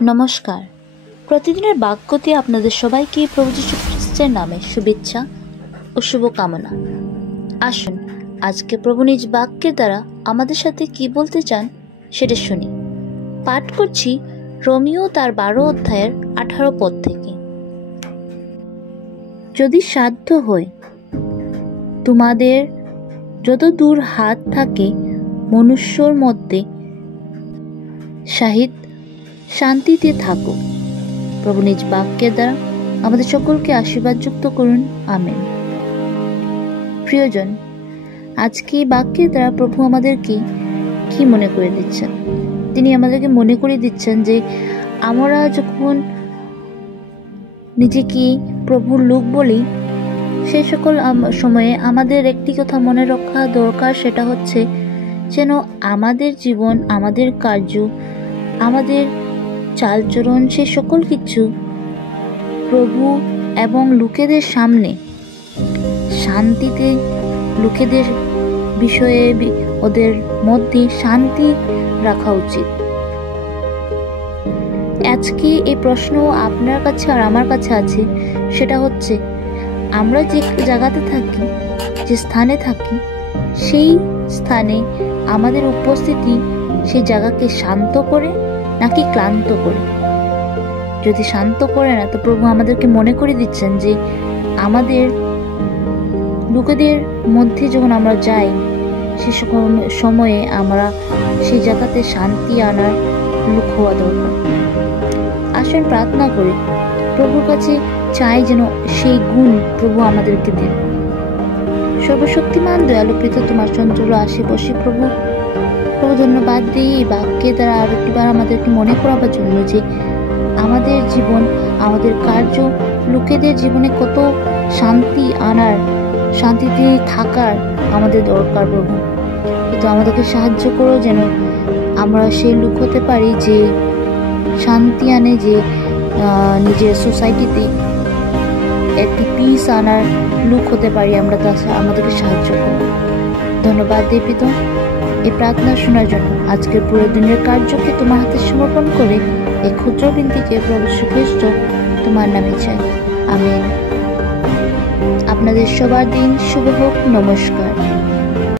নমস্কার। প্রতিদিনের বাক্যতে আপনাদের সবাইকে প্রভু যীশু খ্রিস্টের নামে শুভেচ্ছা ও শুভকামনা। আসুন আজকে প্রভু নিজ বাক্যের দ্বারা আমাদের সাথে কি বলতে চান সেটা শুনি। পাঠ করছি রোমিও তার 12 অধ্যায়ের 18 পদ থেকে। যদি সাধ্য হয় তোমাদের যত দূর হাত থাকে মনুষ্যর মধ্যে সাহিত শান্তিতে থাকো। প্রভু নিজ বাক্যের দ্বারা আমাদের সকলকে আশীর্বাদ যুক্ত করুন, আমেন। প্রিয়জন, আজকে এই বাক্যের দ্বারা প্রভু আমাদেরকে কি মনে করে দিচ্ছেন? তিনি আমাদেরকে মনে করে দিচ্ছেন যে আমরা যখন নিজেকে প্রভুর লোক বলি, সেই সকল সময়ে আমাদের একটি কথা মনে রাখা দরকার, সেটা হচ্ছে যেন আমাদের জীবন, আমাদের কার্য, আমাদের চালচরণ, সে সকল কিছু প্রভু এবং লোকেদের সামনে শান্তিতে, লোকেদের বিষয়ে ওদের মধ্যে শান্তি রাখা উচিত। আজকে এই প্রশ্ন আপনার কাছে আর আমার কাছে আছে, সেটা হচ্ছে আমরা যে জায়গাতে থাকি, যে স্থানে থাকি, সেই স্থানে আমাদের উপস্থিতি সেই জায়গাকে শান্ত করে নাকি ক্লান্ত করে। যদি শান্ত করে না, তো প্রভু আমাদেরকে মনে করে দিচ্ছেন যে আমাদের লোকেদের মধ্যে যখন আমরা যাই, সে সময়ে আমরা সেই জায়গাতে শান্তি আনার লোক হওয়া দরকার। আসুন প্রার্থনা করি, প্রভুর কাছে চাই যেন সেই গুণ প্রভু আমাদেরকে দেন। সর্বশক্তিমান দয়ালু পিতা, তোমার চঞ্চল আসে বসে প্রভু ধন্যবাদ দিই এই বাক্যের দ্বারা আর একবার আমাদেরকে মনে করাবার জন্য যে আমাদের জীবন, আমাদের কার্য লোকেদের জীবনে কত শান্তি আনার, শান্তিতে থাকার আমাদের দরকার। প্রভু কিন্তু আমাদেরকে সাহায্য করো যেন আমরা সেই লোক হতে পারি যে শান্তি আনে, যে নিজের সোসাইটিতে একটি পিস আনার লোক হতে পারি আমরা। আমাদেরকে সাহায্য করো। ধন্যবাদ দিই পিতা এই প্রার্থনা শোনার জন্য। আজকের পুরো দিনের কার্যকে তোমার হাতে সমর্পণ করে এই ক্ষুদ্র বিনতিকে প্রভু যীশু খ্রিস্ট তোমার নামে চাই, আমেন। আপনাদের সবার দিন শুভ হোক। নমস্কার।